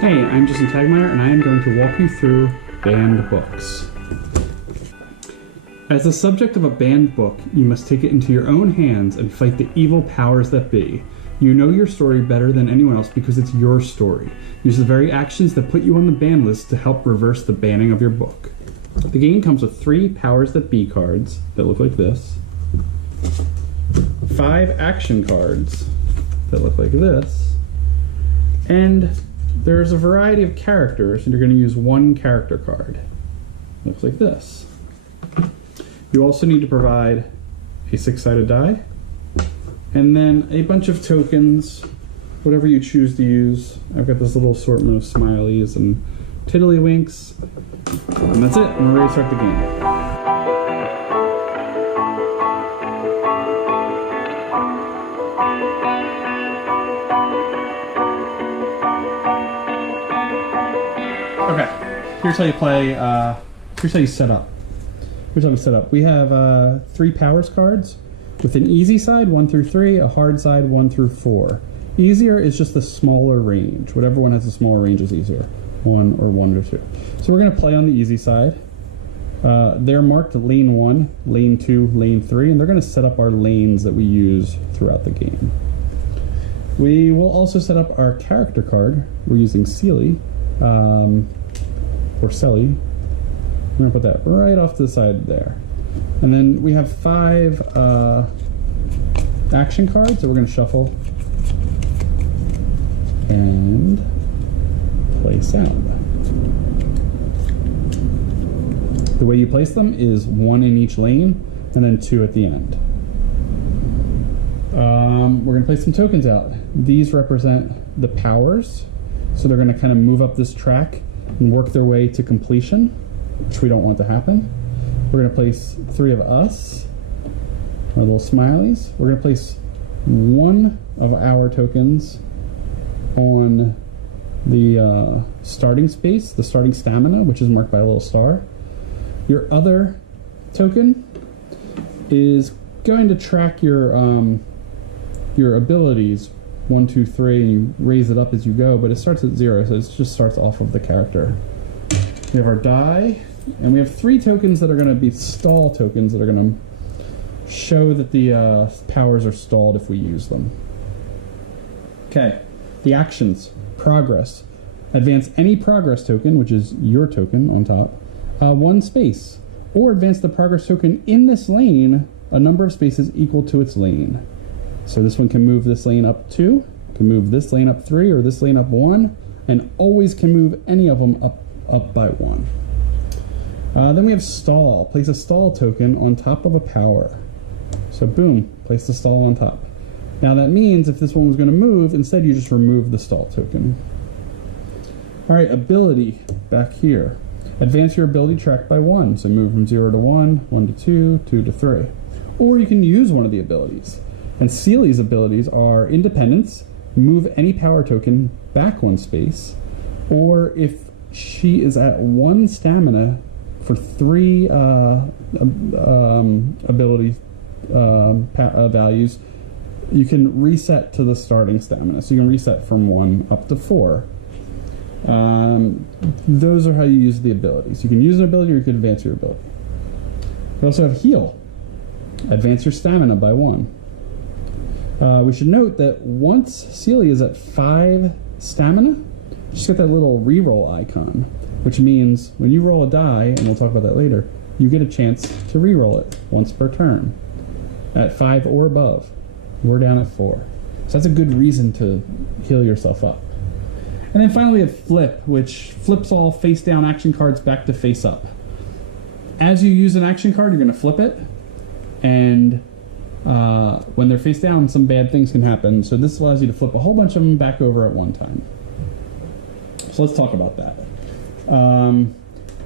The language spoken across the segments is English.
Hey, I'm Justin Tagmeyer, and I am going to walk you through banned books. As the subject of a banned book, you must take it into your own hands and fight the evil powers that be. You know your story better than anyone else because it's your story. Use the very actions that put you on the ban list to help reverse the banning of your book. The game comes with 3 powers that be cards that look like this, 5 action cards that look like this, and there's a variety of characters, and you're going to use 1 character card. Looks like this. You also need to provide a 6-sided die, and then a bunch of tokens, whatever you choose to use. I've got this little assortment of smileys and tiddlywinks, and that's it. I'm ready to start the game. Okay, here's how you play, here's how you set up. Here's how we set up. We have 3 powers cards with an easy side, 1 through 3, a hard side, 1 through 4. Easier is just the smaller range. Whatever one has a smaller range is easier. 1 or 1 or 2. So we're gonna play on the easy side. They're marked lane 1, lane 2, lane 3, and they're gonna set up our lanes that we use throughout the game. We will also set up our character card. We're using Sealy. Or Selly. I'm gonna put that right off to the side there. And then we have 5 action cards that we're gonna shuffle and place out. The way you place them is 1 in each lane and then 2 at the end. We're gonna place some tokens out. These represent the powers. So they're going to kind of move up this track and work their way to completion, which we don't want to happen. We're going to place 3 of us, our little smileys. We're going to place 1 of our tokens on the starting space, the starting stamina, which is marked by a little star. Your other token is going to track your abilities. 1, 2, 3, and you raise it up as you go, but it starts at 0, so it just starts off of the character. We have our die, and we have 3 tokens that are going to be stall tokens that are going to show that the powers are stalled if we use them. Okay, the actions. Progress. Advance any progress token, which is your token on top, 1 space, or advance the progress token in this lane a number of spaces equal to its lane. So this one can move this lane up 2, can move this lane up 3, or this lane up 1, and always can move any of them up by 1. Then we have stall. Place a stall token on top of a power. So boom, place the stall on top. Now that means if this one was going to move, instead you just remove the stall token. Alright, ability, back here. Advance your ability track by 1. So move from 0 to 1, 1 to 2, 2 to 3. Or you can use one of the abilities. And Sealy's abilities are Independence, move any power token back 1 space, or if she is at 1 stamina for 3 ability values, you can reset to the starting stamina. So you can reset from 1 up to 4. Those are how you use the abilities. You can use an ability or you can advance your ability. We also have Heal. Advance your stamina by 1. We should note that once Sealy is at 5 stamina, she's got that little reroll icon, which means when you roll a die, and we'll talk about that later, you get a chance to reroll it once per turn at 5 or above. We're down at 4. So that's a good reason to heal yourself up. And then finally we have Flip, which flips all face down action cards back to face up. As you use an action card, you're going to flip it, and when they're face down, some bad things can happen. So this allows you to flip a whole bunch of them back over at one time. So let's talk about that.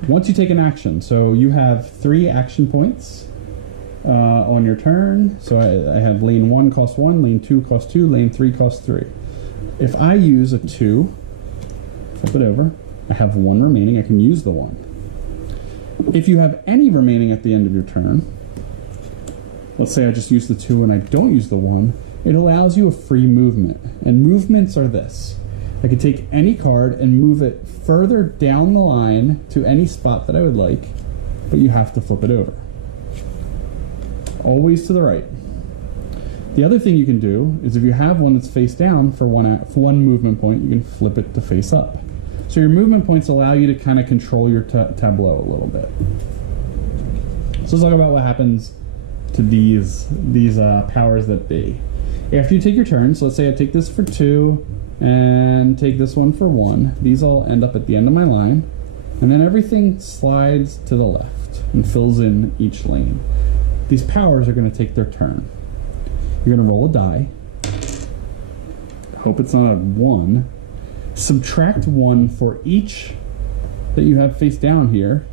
Once you take an action, so you have 3 action points on your turn. So I have lane 1 cost 1, lane 2 cost 2, lane 3 cost 3. If I use a 2, flip it over, I have 1 remaining, I can use the 1. If you have any remaining at the end of your turn, let's say I just use the 2 and I don't use the 1, it allows you a free movement. And movements are this. I could take any card and move it further down the line to any spot that I would like, but you have to flip it over. Always to the right. The other thing you can do is if you have one that's face down for one movement point, you can flip it to face up. So your movement points allow you to kind of control your tableau a little bit. So let's talk about what happens to these powers that be. After you take your turn, so let's say I take this for 2 and take this one for 1. These all end up at the end of my line, and then everything slides to the left and fills in each lane. These powers are going to take their turn. You're going to roll a die. Hope it's not a 1. Subtract 1 for each that you have face down here,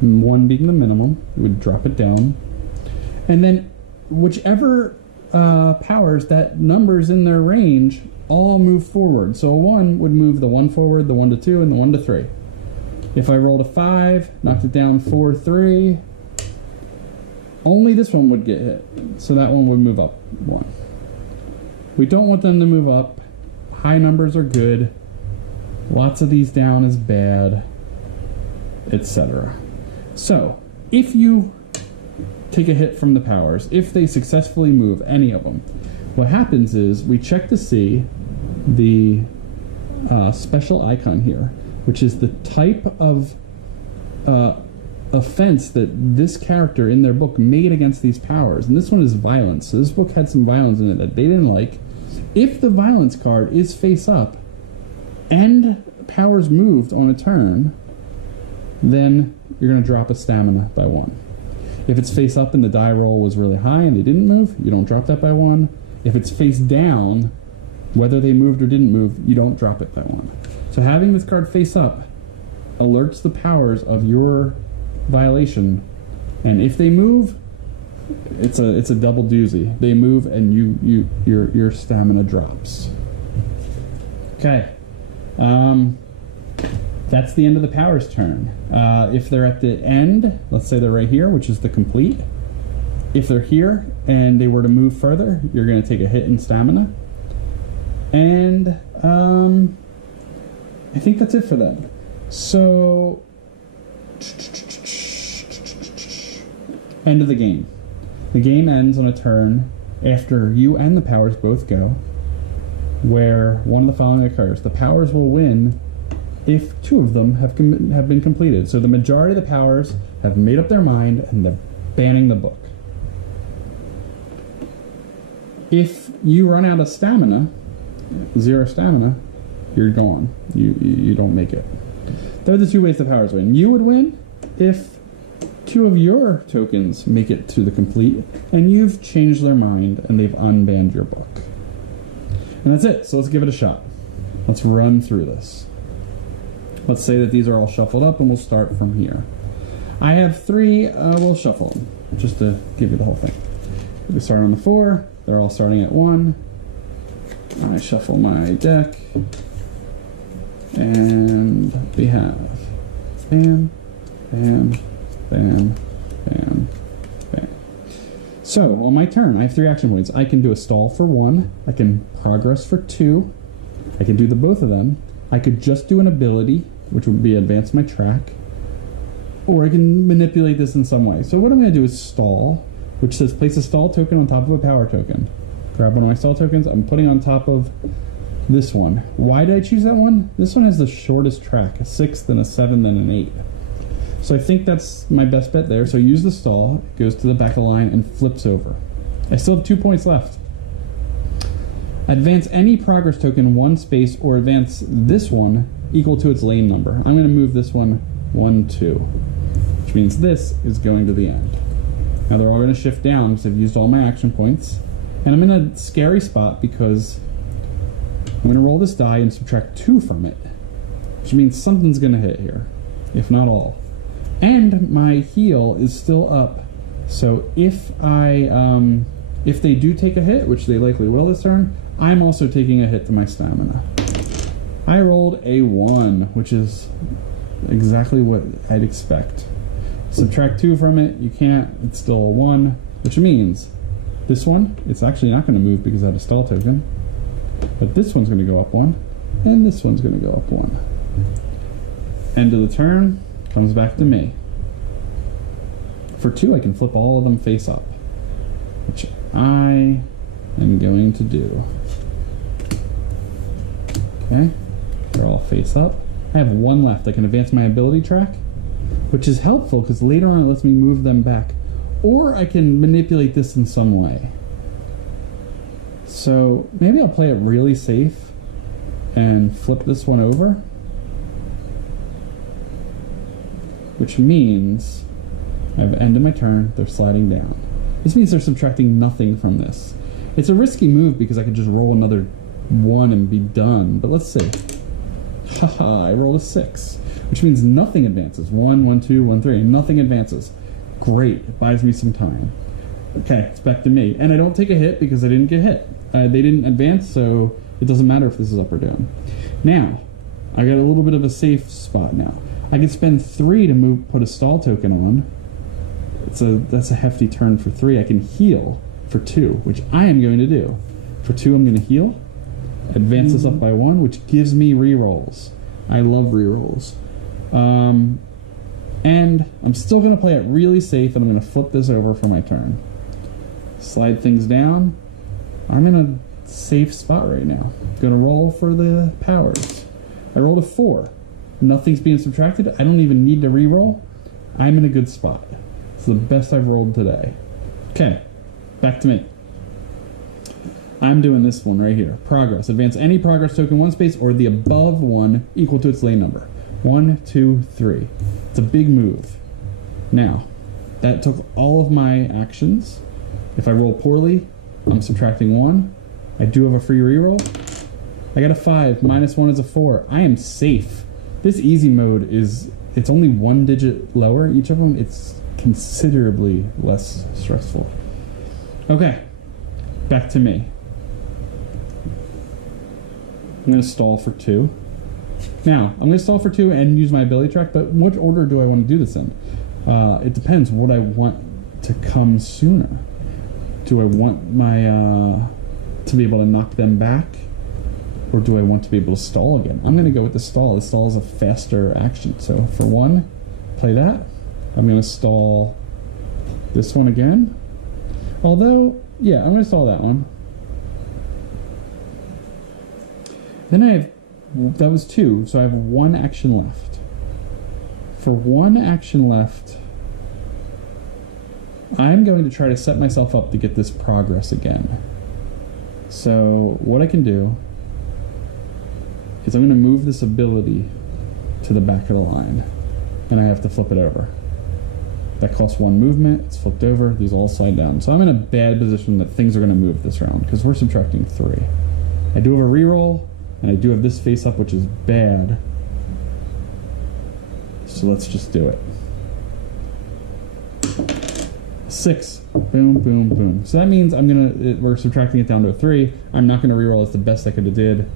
and 1 being the minimum. You would drop it down. And then whichever powers that numbers in their range all move forward. So a 1 would move the 1 forward, the 1 to 2, and the 1 to 3. If I rolled a 5, knocked it down 4, 3, only this one would get hit. So that one would move up 1. We don't want them to move up. High numbers are good. Lots of these down is bad, etc. So if you take a hit from the powers, if they successfully move any of them, what happens is we check to see the special icon here, which is the type of offense that this character in their book made against these powers. And this one is violence. So this book had some violence in it that they didn't like. If the violence card is face up and powers moved on a turn, then you're going to drop a stamina by 1. If it's face up and the die roll was really high and they didn't move, you don't drop that by 1. If it's face down, whether they moved or didn't move, you don't drop it by 1. So having this card face up alerts the powers of your violation, and if they move, it's a double doozy. They move and your stamina drops. Okay. That's the end of the powers turn. If they're at the end, let's say they're right here, which is the complete. If they're here and they were to move further, you're going to take a hit in stamina. And I think that's it for them. So, end of the game. The game ends on a turn after you and the powers both go, where one of the following occurs. The powers will win if 2 of them have been completed. So the majority of the powers have made up their mind and they're banning the book. If you run out of stamina, 0 stamina, you're gone. You don't make it. Those are the 2 ways the powers win. You would win if 2 of your tokens make it to the complete and you've changed their mind and they've unbanned your book. And that's it. So let's give it a shot. Let's run through this. Let's say that these are all shuffled up and we'll start from here. I have 3, we'll shuffle them just to give you the whole thing. We start on the 4, they're all starting at 1. I shuffle my deck, and we have bam, bam, bam, bam, bam. So, on my turn, I have 3 action points. I can do a stall for 1, I can progress for 2, I can do the both of them, I could just do an ability, which would be advance my track, or I can manipulate this in some way. So what I'm going to do is stall, which says place a stall token on top of a power token. Grab one of my stall tokens, I'm putting on top of this one. Why did I choose that one? This one has the shortest track, a 6th, then a 7th, then an 8. So I think that's my best bet there. So I use the stall, it goes to the back of the line and flips over. I still have 2 points left. Advance any progress token 1 space or advance this one equal to its lane number. I'm going to move this one 1, 2, which means this is going to the end. Now they're all going to shift down because I've used all my action points. And I'm in a scary spot because I'm going to roll this die and subtract 2 from it, which means something's going to hit here, if not all. And my heal is still up, so if they do take a hit, which they likely will this turn, I'm also taking a hit to my stamina. I rolled a 1, which is exactly what I'd expect. Subtract 2 from it, you can't, it's still a 1, which means this one, it's actually not going to move because I have a stall token, but this one's going to go up 1, And this one's going to go up 1. End of the turn, comes back to me. For 2, I can flip all of them face up, which I am going to do. Okay, they're all face up. I have 1 left. I can advance my ability track, which is helpful because later on it lets me move them back. Or I can manipulate this in some way. So maybe I'll play it really safe and flip this one over. Which means I've ended my turn, they're sliding down. This means they're subtracting nothing from this. It's a risky move because I could just roll another 1 and be done, but let's see. Haha, I rolled a 6, which means nothing advances. 1, 1, 2, 1, 3, nothing advances. Great, it buys me some time. Okay, it's back to me. And I don't take a hit because I didn't get hit. They didn't advance, so it doesn't matter if this is up or down. Now, I got a little bit of a safe spot now. I can spend 3 to put a stall token on. That's a hefty turn for 3. I can heal for 2, which I am going to do. For 2, I'm going to heal. Advance this up by 1, which gives me rerolls. I love rerolls. And I'm still going to play it really safe, and I'm going to flip this over for my turn. Slide things down. I'm in a safe spot right now. Going to roll for the powers. I rolled a 4. Nothing's being subtracted. I don't even need to reroll. I'm in a good spot. It's the best I've rolled today. Okay, back to me. I'm doing this one right here. Progress. Advance any progress token 1 space or the above 1 equal to its lane number. 1, 2, 3. It's a big move. Now, that took all of my actions. If I roll poorly, I'm subtracting 1. I do have a free reroll. I got a 5. Minus 1 is a 4. I am safe. This easy mode is, it's only 1 digit lower, each of them. It's considerably less stressful. Okay, back to me. I'm going to stall for 2. Now, I'm going to stall for 2 and use my ability track, but which order do I want to do this in? It depends what I want to come sooner. Do I want my to be able to knock them back? Or do I want to be able to stall again? I'm going to go with the stall. The stall is a faster action. So for 1, play that. I'm going to stall this one again. Although, yeah, I'm going to stall that one. Then I have, that was 2, so I have 1 action left. For 1 action left, I'm going to try to set myself up to get this progress again. So what I can do is I'm going to move this ability to the back of the line, and I have to flip it over. That costs 1 movement, it's flipped over, these all slide down. So I'm in a bad position that things are going to move this round, because we're subtracting 3. I do have a reroll, and I do have this face up, which is bad. So let's just do it. 6. Boom, boom, boom. So that means we're subtracting it down to a 3. I'm not going to reroll. It's the best I could have did.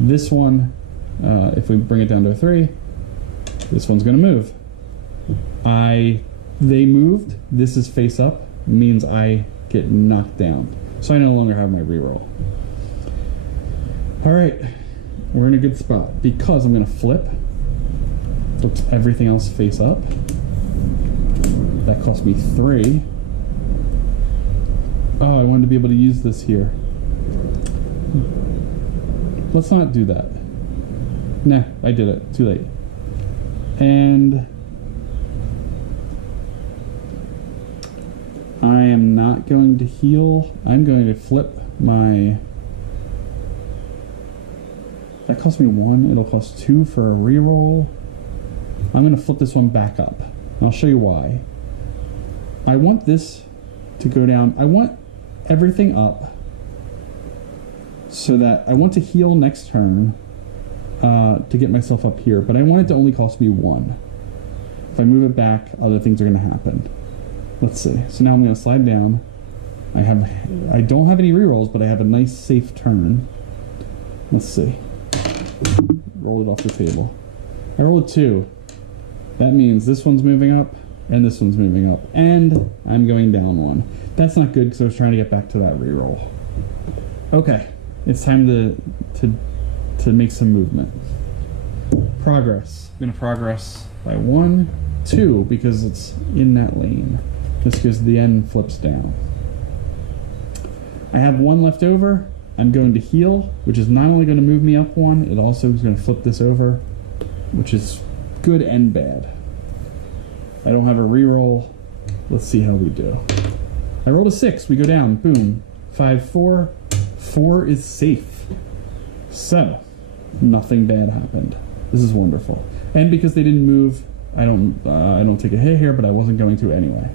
This one, if we bring it down to a 3, this one's going to move. They moved. This is face up. Means I get knocked down. So I no longer have my reroll. Alright. We're in a good spot. Because I'm going to flip. Flips everything else face up. That cost me 3. Oh, I wanted to be able to use this here. Let's not do that. Nah, I did it. Too late. And I am not going to heal. I'm going to flip my... That cost me 1. It'll cost 2 for a reroll. I'm going to flip this one back up. And I'll show you why. I want this to go down. I want everything up so that I want to heal next turn to get myself up here, but I want it to only cost me 1. If I move it back, other things are going to happen. Let's see. So now I'm going to slide down. I don't have any rerolls, but I have a nice safe turn. Let's see. Roll it off the table. I rolled a 2. That means this one's moving up. And this one's moving up. And I'm going down 1. That's not good because I was trying to get back to that reroll. Okay. It's time to to make some movement. Progress. I'm going to progress by 1, 2, because it's in that lane. Just because the end flips down. I have 1 left over. I'm going to heal, which is not only going to move me up 1, it also is going to flip this over, which is good and bad. I don't have a reroll. Let's see how we do. I rolled a 6. We go down. Boom. 5, 4. 4 is safe. So, nothing bad happened. This is wonderful. And because they didn't move, I don't take a hit here, but I wasn't going to anyway.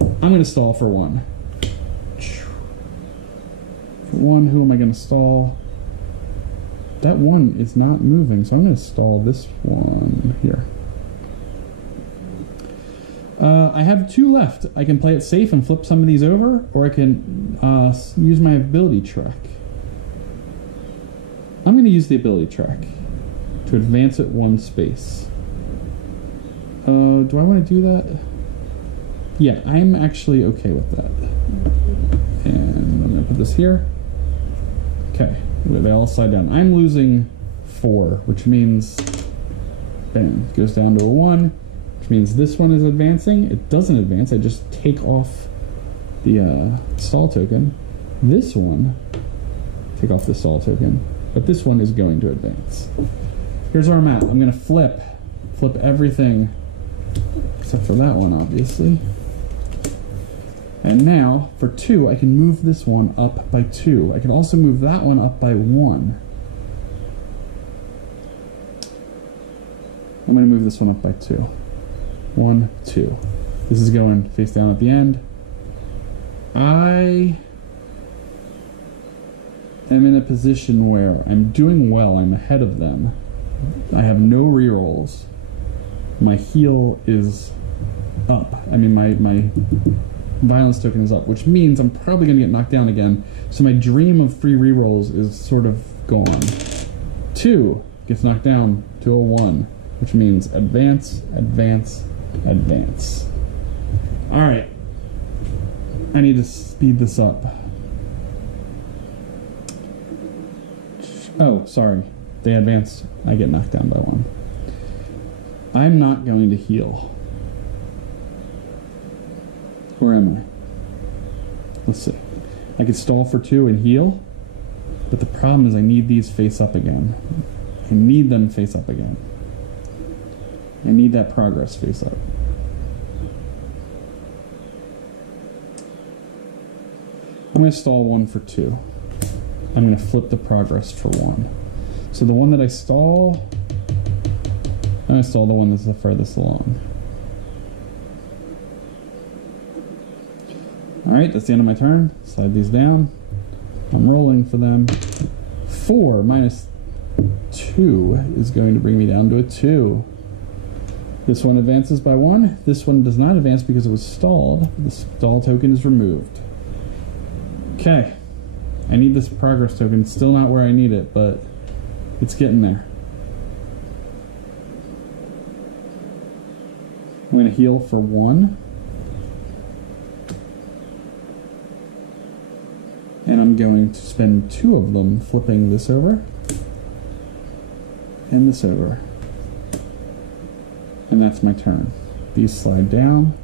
I'm going to stall for 1. For 1, who am I going to stall? That 1 is not moving, so I'm going to stall this one here. I have 2 left. I can play it safe and flip some of these over, or I can use my ability track. I'm going to use the ability track to advance it 1 space. Do I want to do that? Yeah, I'm actually okay with that. And I'm going to put this here. Okay, they all slide down. I'm losing 4, which means, bam, it goes down to a 1, which means this one is advancing. It doesn't advance. I just take off the stall token. This one, take off the stall token, but this one is going to advance. Here's where I'm at. I'm going to flip everything except for that one, obviously. And now, for 2, I can move this one up by 2. I can also move that one up by 1. I'm going to move this one up by 2. 1, 2. This is going face down at the end. I am in a position where I'm doing well. I'm ahead of them. I have no rerolls. My heal is up. I mean, my violence token is up, which means I'm probably going to get knocked down again. So my dream of 3 rerolls is sort of gone. 2 gets knocked down to a 1, which means advance, advance, advance. Alright. I need to speed this up. Oh, sorry. They advance. I get knocked down by 1. I'm not going to heal. Where am I? Let's see. I could stall for 2 and heal, but the problem is I need these face up again. I need them face up again. I need that progress face up. I'm going to stall 1 for 2. I'm going to flip the progress for 1. So the one that I stall, I'm going to stall the one that's the furthest along. Alright, that's the end of my turn. Slide these down. I'm rolling for them. 4 minus 2 is going to bring me down to a 2. This one advances by 1. This one does not advance because it was stalled. The stall token is removed. Okay. I need this progress token. It's still not where I need it, but it's getting there. I'm going to heal for 1. And I'm going to spend 2 of them flipping this over and this over. And that's my turn. These slide down.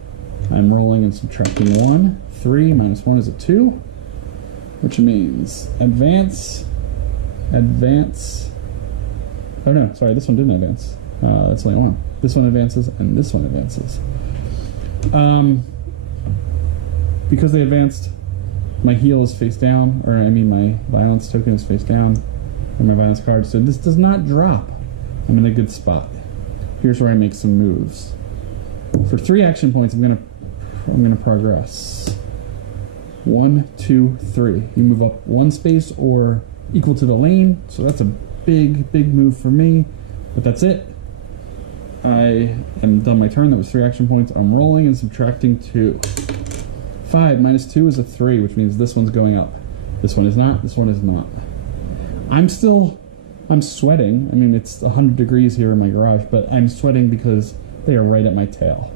I'm rolling and subtracting 1. 3 minus 1 is a 2, which means advance, advance. Oh no, sorry, this one didn't advance. That's only 1. This one advances and this one advances. Because they advanced, my heal is face down, or I mean my violence token is face down, or my violence card, so this does not drop. I'm in a good spot. Here's where I make some moves. For 3 action points, I'm gonna progress. 1, 2, 3. You move up 1 space or equal to the lane, so that's a big, big move for me, but that's it. I am done my turn. That was 3 action points. I'm rolling and subtracting 2. 5 minus 2 is a 3, which means this one's going up. This one is not. This one is not. I'm sweating. I mean, it's 100 degrees here in my garage, but I'm sweating because they are right at my tail.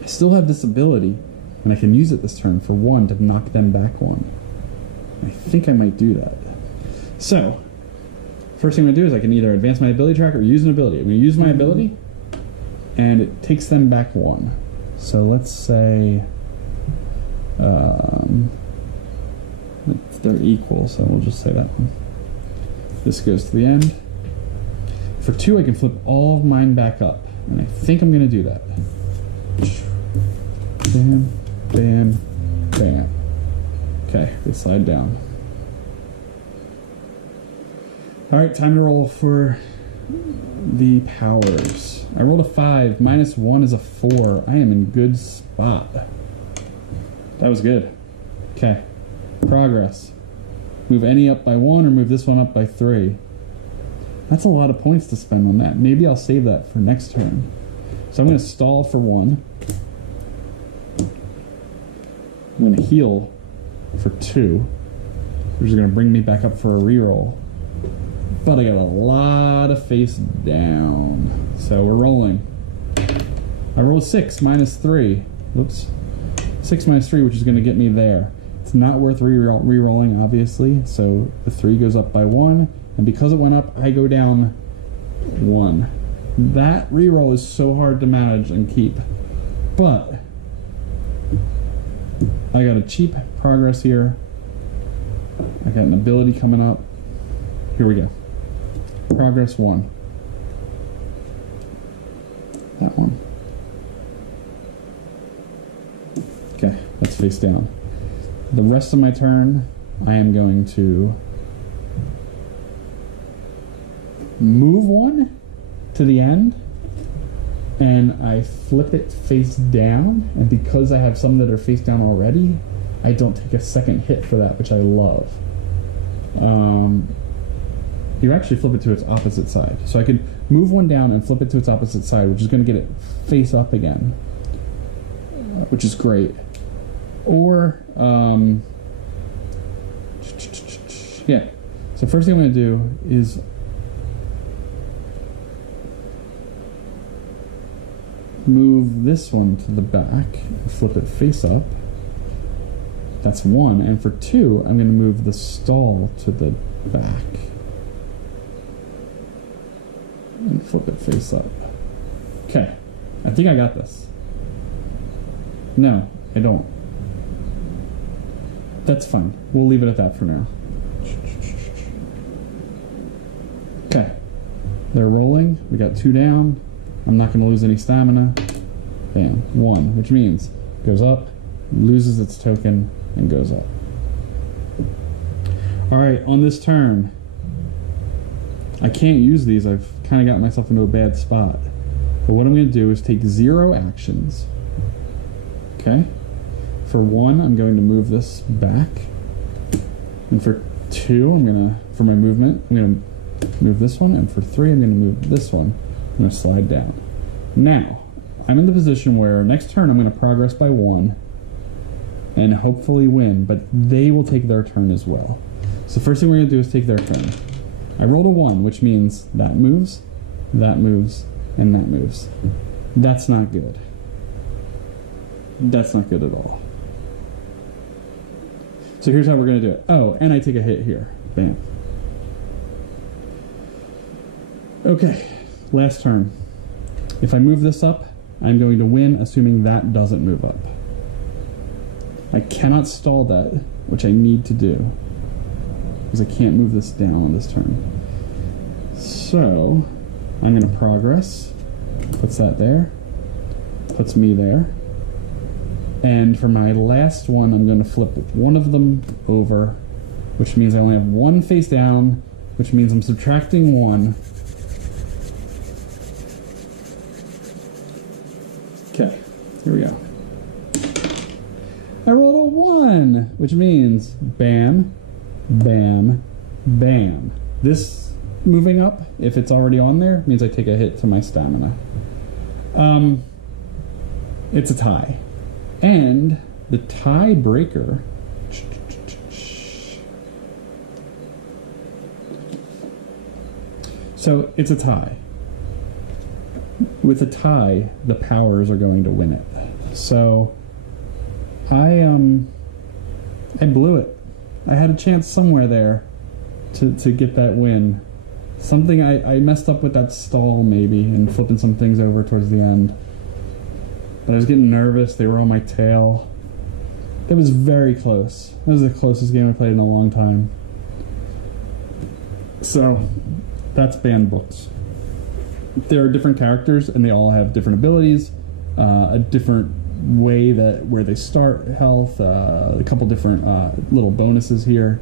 I still have this ability, and I can use it this turn for 1 to knock them back 1. I think I might do that. So, First thing I'm going to do is I can either advance my ability track or use an ability. I'm going to use my ability, and it takes them back 1. So let's say they're equal, so we'll just say that. This goes to the end. For 2, I can flip all of mine back up, and I think I'm going to do that. Bam, bam, bam. Okay, they slide down. Alright, time to roll for the powers. I rolled a 5. -1 is a 4. I am in good spot. That was good. Okay. Progress. Move any up by 1 or move this one up by 3. That's a lot of points to spend on that. Maybe I'll save that for next turn. So I'm going to stall for 1. I'm going to heal for 2, which is going to bring me back up for a reroll. But I got a lot of face down. So we're rolling. I rolled 6 -3. Whoops. 6 -3, which is going to get me there. It's not worth re-rolling, obviously, so the 3 goes up by 1, and because it went up, I go down 1. That re-roll is so hard to manage and keep, but I got a cheap progress here. I got an ability coming up. Here we go. Progress 1. That one. Okay, that's face down. The rest of my turn, I am going to move 1 to the end, and I flip it face down, and because I have some that are face down already, I don't take a second hit for that, which I love. You actually flip it to its opposite side. So I could move 1 down and flip it to its opposite side, which is going to get it face up again, which is great. Or, yeah. So first thing I'm going to do is move this one to the back and flip it face up. That's 1. And for 2, I'm going to move the stall to the back and flip it face up. Okay. I think I got this. No, I don't. That's fine. We'll leave it at that for now. Okay. They're rolling. We got 2 down. I'm not going to lose any stamina. Bam. 1, which means goes up, loses its token, and goes up. Alright, on this turn, I can't use these. I've kind of got myself into a bad spot. But what I'm going to do is take 0 actions. Okay? For 1, I'm going to move this back. And for 2, I'm going to, for my movement, I'm going to move this one. And for 3, I'm going to move this one. I'm going to slide down. Now, I'm in the position where next turn I'm going to progress by 1 and hopefully win, but they will take their turn as well. So first thing we're going to do is take their turn. I rolled a 1, which means that moves, and that moves. That's not good. That's not good at all. So here's how we're going to do it. Oh, and I take a hit here. Bam. Okay, last turn. If I move this up, I'm going to win, assuming that doesn't move up. I cannot stall that, which I need to do, because I can't move this down on this turn. So, I'm going to progress. Puts that there. Puts me there. And for my last one, I'm going to flip one of them over, which means I only have 1 face down, which means I'm subtracting 1. Okay, here we go. I rolled a 1, which means bam, bam, bam. This moving up, if it's already on there, means I take a hit to my stamina. It's a tie. And the tiebreaker, so it's a tie. With a tie, the powers are going to win it. So I blew it. I had a chance somewhere there to get that win, Something I messed up with that stall maybe and flipping some things over towards the end. But I was getting nervous. They were on my tail. It was very close. That was the closest game I played in a long time. So, that's banned books. There are different characters, and they all have different abilities, a different way where they start health, a couple different little bonuses here,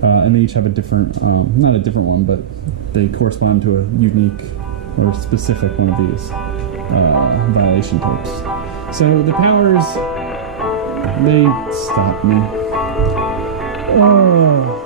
and they each have a different, not a different one, but they correspond to a unique or specific one of these violation types. So the powers, they stop me. Oh.